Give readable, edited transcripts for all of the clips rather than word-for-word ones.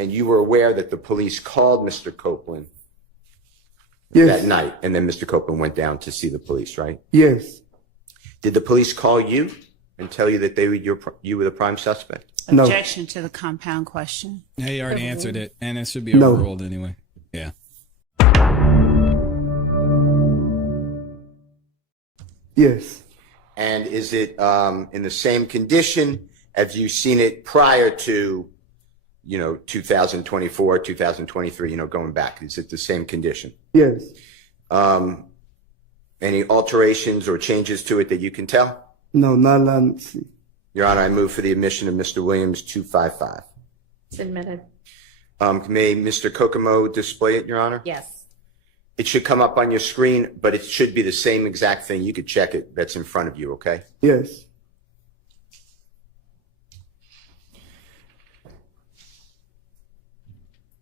And you were aware that the police called Mr. Copeland Yes. that night, and then Mr. Copeland went down to see the police, right? Yes. Did the police call you and tell you that you were the prime suspect? No. Objection to the compound question. Yeah, he already answered it, and it should be No. overruled anyway. Yeah. Yes. And is it in the same condition? Have you seen it prior to, 2024, 2023, going back? Is it the same condition? Yes. Any alterations or changes to it that you can tell? No, not allowed to see. Your Honor, I move for the admission of Mr. Williams 255. It's admitted. May Mr. Kokomo display it, Your Honor? Yes. It should come up on your screen, but it should be the same exact thing. You could check it. That's in front of you, okay? Yes.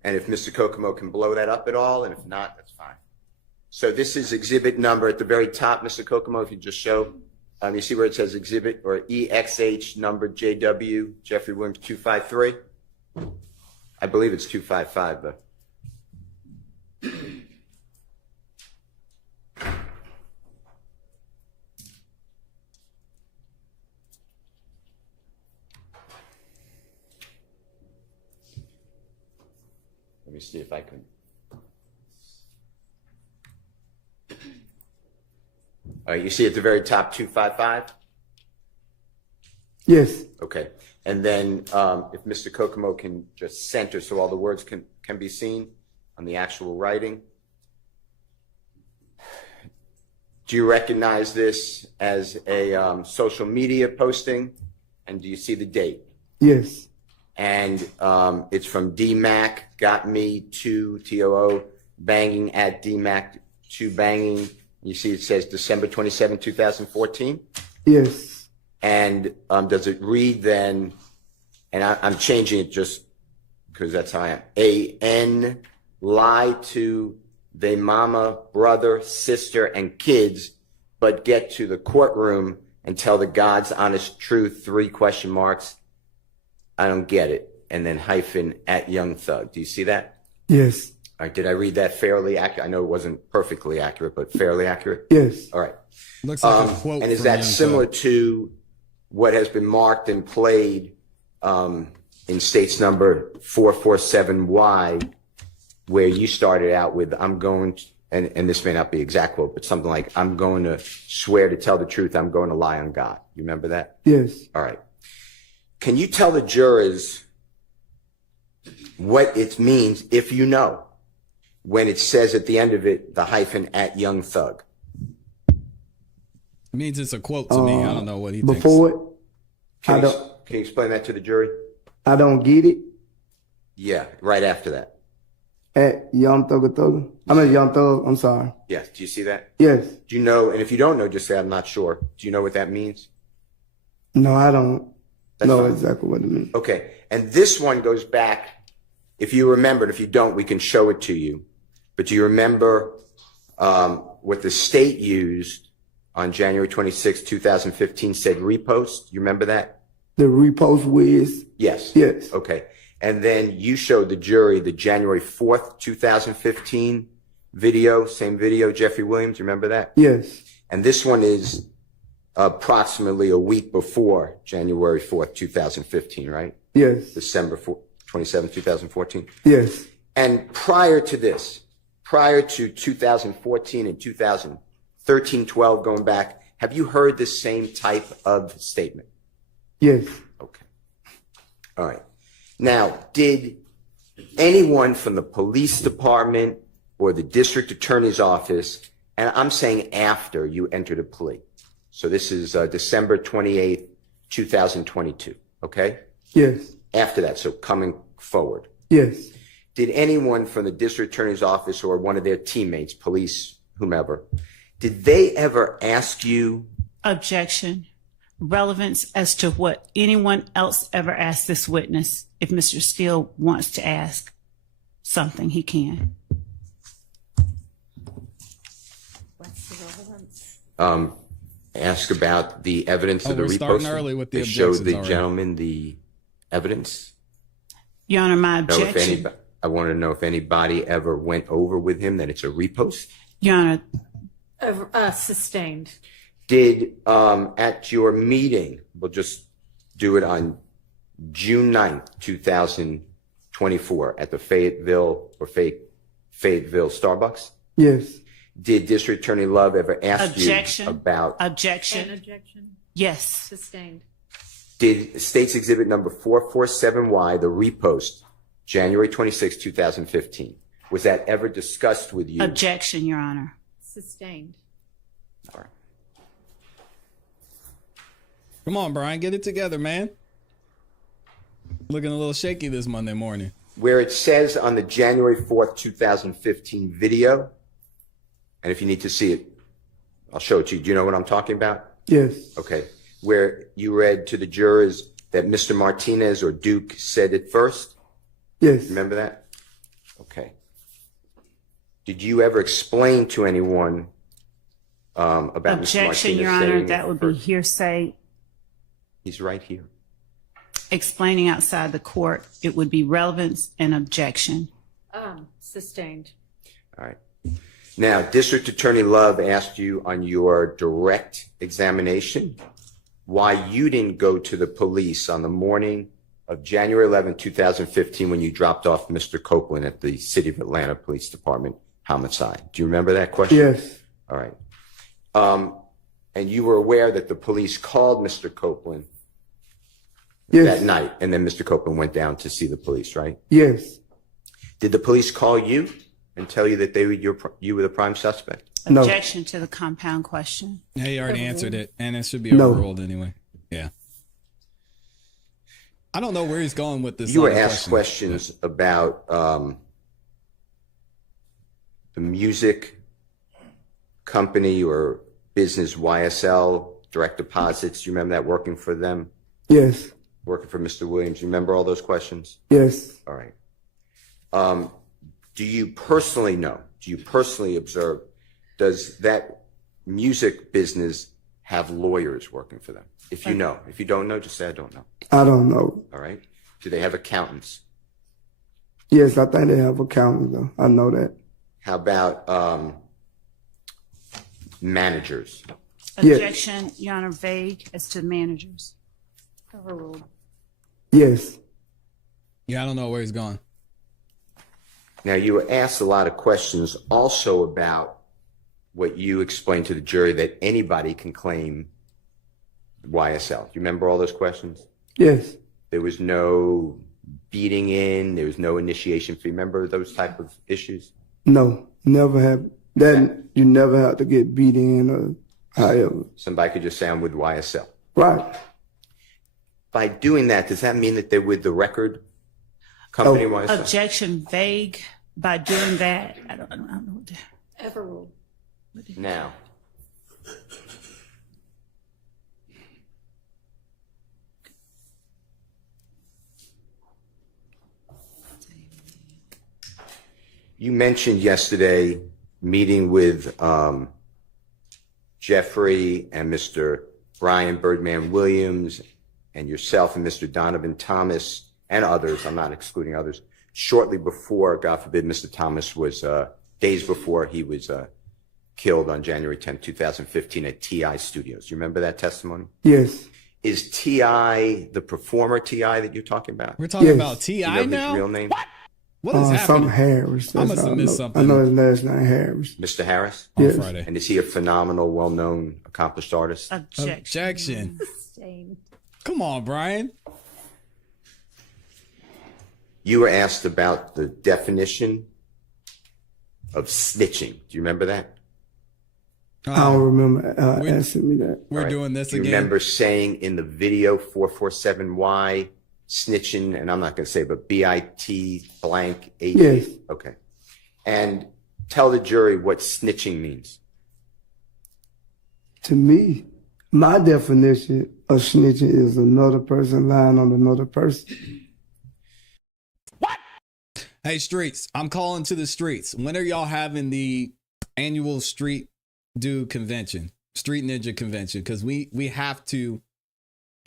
And if Mr. Kokomo can blow that up at all, and if not, that's fine. So this is exhibit number at the very top, Mr. Kokomo, if you just show. You see where it says exhibit or EXH number JW, Jeffrey Williams 253? I believe it's 255, though. Let me see if I can. All right, you see at the very top 255? Yes. Okay. And then if Mr. Kokomo can just center so all the words can be seen on the actual writing. Do you recognize this as a social media posting? And do you see the date? Yes. And it's from DMAC, got me to TOO, banging at DMAC to banging. You see it says December 27, 2014. Yes. And does it read then, and I'm changing it just because that's how I am, A-N, lie to they mama, brother, sister, and kids, but get to the courtroom and tell the God's honest truth, 3 question marks. I don't get it. And then hyphen at Young Thug. Do you see that? Yes. All right. Did I read that fairly accurate? I know it wasn't perfectly accurate, but fairly accurate? Yes. All right. Looks like a quote. And is from that Young similar Thug. to what has been marked and played in states number 447Y, where you started out with, I'm going to, and this may not be exact quote, but something like, I'm going to swear to tell the truth. I'm going to lie on God. You remember that? Yes. All right. Can you tell the jurors what it means, if you know, when it says at the end of it, the hyphen at Young Thug? It means it's a quote to me. I don't know what he thinks. Before it, Can you explain that to the jury? I don't get it. Yeah, right after that. At Young Thug Thug. I'm at Young Thug. I'm sorry. Yeah, do you see that? Yes. Do you know, and if you don't know, just say, I'm not sure. Do you know what that means? No, I don't know fine. exactly what it means. Okay, and this one goes back, if you remember, and if you don't, we can show it to you. But do you remember what the state used on January 26, 2015, said repost? You remember that? The repost whiz. Yes. Yes. Okay. And then you showed the jury the January 4th, 2015 video, same video, Jeffrey Williams, you remember that? Yes. And this one is approximately a week before January 4th, 2015, right? Yes. December 27, 2014. Yes. And prior to this, prior to 2014 and 2013, 12 going back, have you heard the same type of statement? Yes. Okay. All right. Now, did anyone from the police department or the district attorney's office, and I'm saying after you entered a plea, so this is December 28th, 2022, okay? Yes. After that, so coming forward. Yes. Did anyone from the district attorney's office or one of their teammates, police, whomever, did they ever ask you? Objection. Relevance as to what anyone else ever asked this witness. If Mr. Steele wants to ask something, he can. What's the relevance? Ask about the evidence of the we're reposting? starting early with the They showed objections the already. gentleman the evidence? Your Honor, my Know if objection. anybody, I want to know if anybody ever went over with him that it's a repost. Your Honor, Sustained. Did, at your meeting, we'll just do it on June 9th, 2024 at the Fayetteville Starbucks? Yes. Did District Attorney Love ever ask objection. you about, Objection. Objection. Yes. Sustained. did States Exhibit number 447Y, the repost, January 26, 2015, was that ever discussed with you? Objection, Your Honor. Sustained. All right. Come on, Brian, get it together, man. Looking a little shaky this Monday morning. Where it says on the January 4th, 2015 video, and if you need to see it, I'll show it to you. Do you know what I'm talking about? Yes. Okay. Where you read to the jurors that Mr. Martinez or Duke said it first? Yes. Remember that? Okay. Did you ever explain to anyone about Mr. Objection, Martinez Your Honor. saying That it would be first? hearsay. He's right here. Explaining outside the court, it would be relevance and objection. Sustained. All right. Now, District Attorney Love asked you on your direct examination why you didn't go to the police on the morning of January 11, 2015, when you dropped off Mr. Copeland at the City of Atlanta Police Department homicide. Do you remember that question? Yes. All right. And you were aware that the police called Mr. Copeland that Yes. night, and then Mr. Copeland went down to see the police, right? Yes. Did the police call you and tell you that you were the prime suspect? No. Objection to the compound question. Yeah, he already answered it, and it should be No. overruled anyway. Yeah. I don't know where he's going with this. You were other asked question. questions about the music company or business YSL, direct deposits. You remember that, working for them, Yes. working for Mr. Williams? You remember all those questions? Yes. All right. Do you personally know, do you personally observe, does that music business have lawyers working for them? If you know. If you don't know, just say I don't know. I don't know. All right. Do they have accountants? Yes, I think they have accountants though. I know that. How about managers? Yes. Objection, Your Honor, vague as to managers. Overruled. Yes. Yeah, I don't know where he's going. Now, you were asked a lot of questions also about what you explained to the jury, that anybody can claim YSL. Do you remember all those questions? Yes. There was no beating in, there was no initiation fee. Remember those type of issues? No. Never have. That you never have to get beaten in or however. Somebody could just say I'm with YSL. Right. By doing that, does that mean that they're with the record company Oh. YSL? Objection, vague. By doing that, I don't know what to. Overruled. Now, you mentioned yesterday meeting with Jeffrey and Mr. Brian Birdman Williams and yourself and Mr. Donovan Thomas and others, I'm not excluding others, shortly before, God forbid, Mr. Thomas was, days before he was killed on January 10, 2015 at TI Studios. You remember that testimony? Yes. Is TI the performer TI that you're talking about? We're talking Yes. about Do you T.I. know his now? real name? What is Some happening Harris. I That's must all have I missed know. something. I know his last name Harris. Mr. Harris? on Yes. Friday? And is he a phenomenal, well-known, accomplished artist? Objection. Objection. Sustained. Come on, Brian. You were asked about the definition of snitching. Do you remember that? I don't remember we- asking me that. We're All right. doing this Do you again. remember saying in the video 447Y snitching, and I'm not going to say, but BIT blank 8? Yes. Okay. And tell the jury what snitching means. To me, my definition of snitching is another person lying on another person. Hey, streets, I'm calling to the streets. When are y'all having the annual Street Ninja convention? Because we have to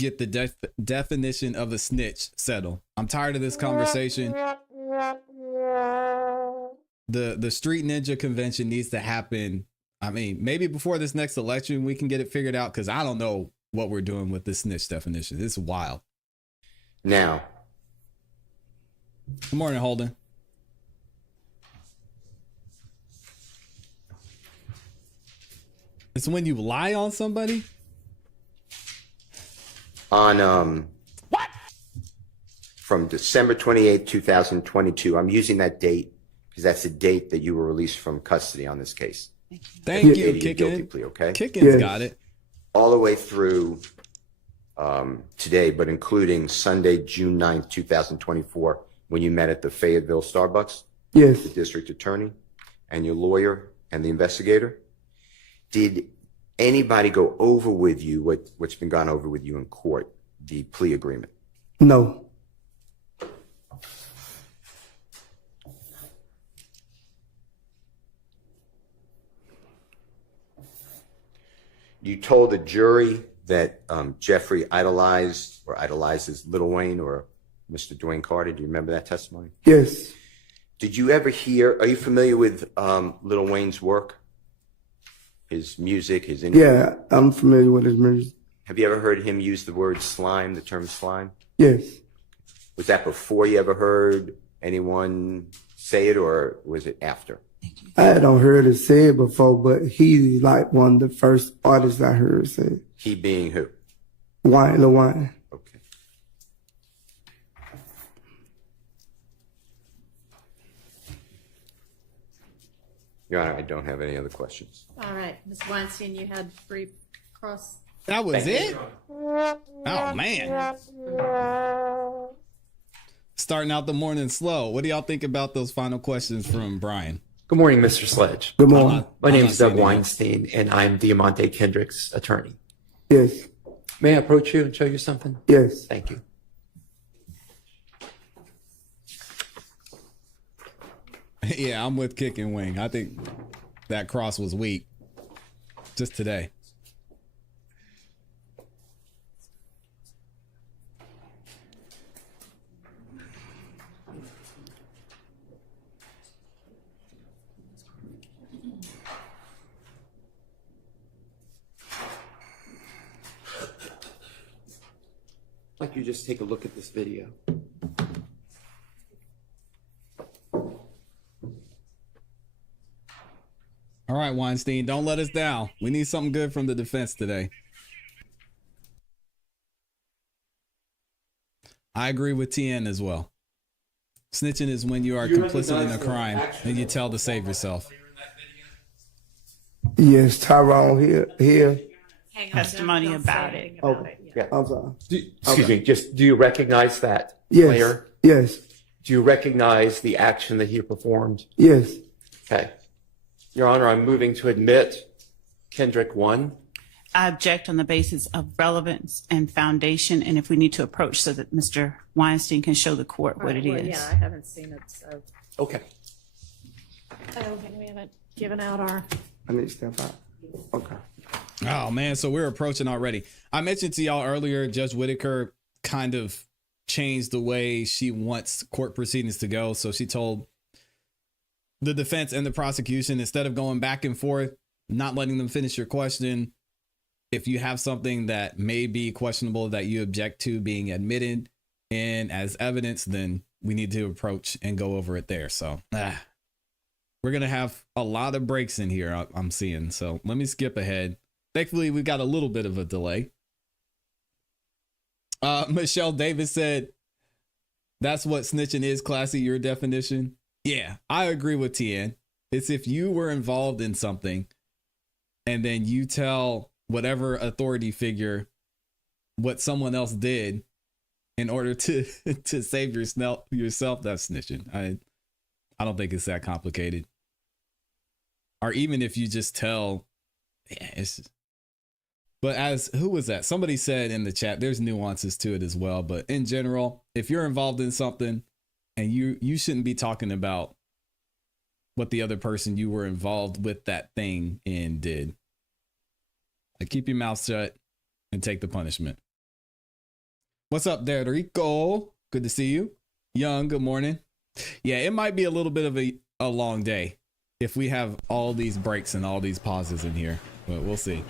get the definition of a snitch settled. I'm tired of this conversation. The street ninja convention needs to happen. I mean, maybe before this next election, we can get it figured out, because I don't know what we're doing with the snitch definition. It's wild. Now, Good morning, Holden. It's when you lie on somebody? on from December 28, 2022, I'm using that date because that's the date that you were released from custody on this case. Thank you, Date of your guilty Kickin. plea, okay? Kickin's Yes. got it. All the way through today, but including Sunday, June 9th, 2024, when you met at the Fayetteville Starbucks, Yes. the district attorney and your lawyer and the investigator. Did anybody go over with you what's been gone over with you in court, the plea agreement? No. You told the jury that Jeffrey idolizes Lil Wayne or Mr. Dwayne Carter. Do you remember that testimony? Yes. Did you ever hear, are you familiar with Lil Wayne's work? His music, his Yeah, I'm familiar with his music. Have you ever heard him use the word slime, the term slime? Yes. Was that before you ever heard anyone say it, or was it after? I don't heard it said before, but he's like one of the first artists I heard say. He being who? Lil Wayne. Okay. Your Honor, I don't have any other questions. All right, Ms. Weinstein, you had brief cross. That was it? Oh, man. Starting out the morning slow. What do y'all think about those final questions from Brian? Good morning, Mr. Sledge. Good morning. My I'm name not is Doug saying that. Weinstein, and I'm Diamante Kendrick's attorney. Yes. May I approach you and show you something? Yes. Thank you. Yeah, I'm with Kick and Wing. I think that cross was weak. Just today. I'd like you to just take a look at this video. All right, Weinstein, don't let us down. We need something good from the defense today. I agree with TN as well. Snitching is when you are complicit in a crime and you tell to save yourself. Yes, Tyrone here. Hang on, Testimony don't say about anything it. about it yet. I'm sorry. Excuse me, just do you recognize that Yes. player? Yes. Do you recognize the action that he performed? Yes. Okay. Your Honor, I'm moving to admit Kendrick 1. I object on the basis of relevance and foundation, and if we need to approach so that Mr. Weinstein can show the court what it Well, is. Yeah, I haven't seen it, so Okay. I don't think we haven't given out our. I need to step out. Okay. Oh man, so we're approaching already. I mentioned to y'all earlier, Judge Whitaker kind of changed the way she wants court proceedings to go. So she told the defense and the prosecution, instead of going back and forth, not letting them finish your question, if you have something that may be questionable that you object to being admitted in as evidence, then we need to approach and go over it there. So we're going to have a lot of breaks in here, I'm seeing. So let me skip ahead. Thankfully, we've got a little bit of a delay. Michelle Davis said, that's what snitching is, ClassE, your definition. Yeah, I agree with TN. It's if you were involved in something and then you tell whatever authority figure what someone else did in order to to save yourself, that's snitching. I don't think it's that complicated. Or even if you just tell, yeah, it's. But as who was that? Somebody said in the chat, there's nuances to it as well. But in general, if you're involved in something and you shouldn't be talking about what the other person you were involved with that thing in did. Like, keep your mouth shut and take the punishment. What's up, Derico? Good to see you. Young, good morning. Yeah, it might be a little bit of a long day if we have all these breaks and all these pauses in here, but we'll see.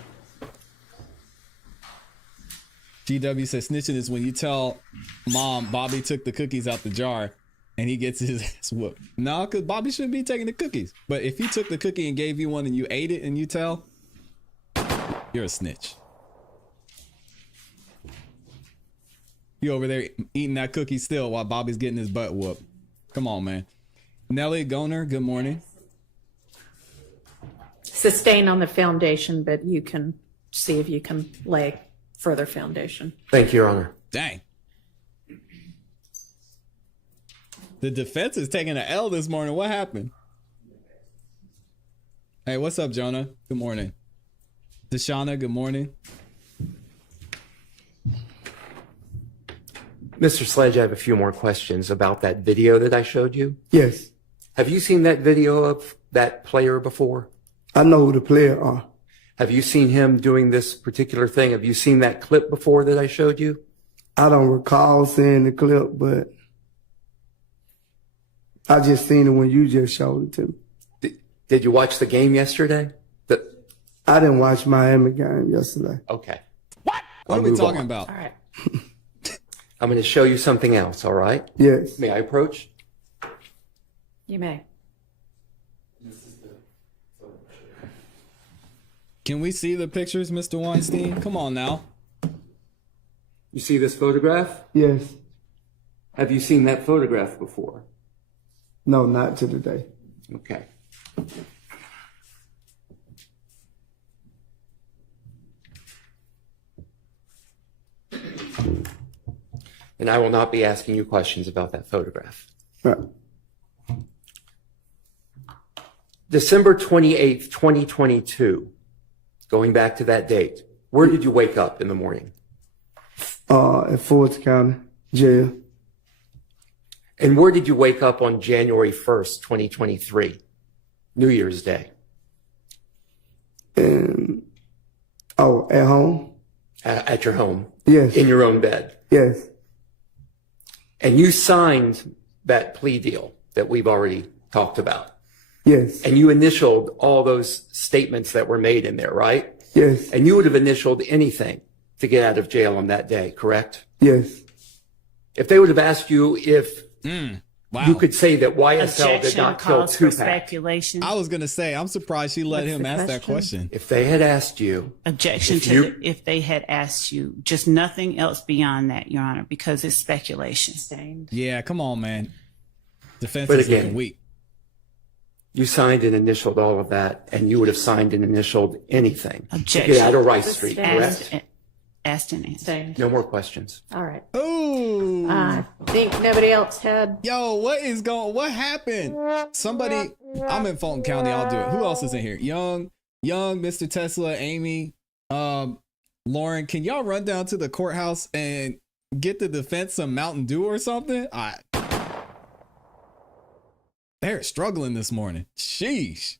GW says snitching is when you tell mom Bobby took the cookies out the jar and he gets his ass whooped. No, because Bobby shouldn't be taking the cookies. But if he took the cookie and gave you one and you ate it and you tell, you're a snitch. You over there eating that cookie still while Bobby's getting his butt whooped. Come on, man. Nellie Goner, good morning. Sustain on the foundation, but you can see if you can lay further foundation. Thank you, Your Honor. Dang. The defense is taking an L this morning. What happened? Hey, what's up, Jonah? Good morning. Deshauna, good morning. Mr. Sledge, I have a few more questions about that video that I showed you. Yes. Have you seen that video of that player before? I know who the player are. Have you seen him doing this particular thing? Have you seen that clip before that I showed you? I don't recall seeing the clip, but I just seen it when you just showed it to me. Did you watch the game yesterday? I didn't watch Miami game yesterday. Okay. What I'll are we move talking on. about? All right. I'm going to show you something else, all right? Yes. May I approach? You may. Can we see the pictures, Mr. Weinstein? Come on now. You see this photograph? Yes. Have you seen that photograph before? No, not to today. Okay. And I will not be asking you questions about that photograph. Right. December 28th, 2022, going back to that date, where did you wake up in the morning? At Fords County Jail. And where did you wake up on January 1st, 2023, New Year's Day? And, at home? At your home? Yes. In your own bed? Yes. And you signed that plea deal that we've already talked about. Yes. And you initialed all those statements that were made in there, right? Yes. And you would have initialed anything to get out of jail on that day, correct? Yes. If they would have asked you if Wow. you could say that YSL did Objection not kill calls for Tupac. speculation. I was going to say, I'm surprised she let What's him the ask that question? question. If they had asked you, Objection If to you- if they had asked you, just nothing else beyond that, Your Honor, because it's speculation. Sustained. Yeah, come on, man. Defense But is again- looking weak. you signed and initialed all of that, and you would have signed and initialed anything to Objection. get out of Rice Street, Sustained. correct? Asked and answered. Sustained. No more questions. All right. Ooh. I think nobody else had. Yo, what happened? Somebody, I'm in Fulton County, I'll do it. Who else is in here? Young, Mr. Tesla, Amy, Lauren, can y'all run down to the courthouse and get the defense some Mountain Dew or something? They're struggling this morning. Sheesh.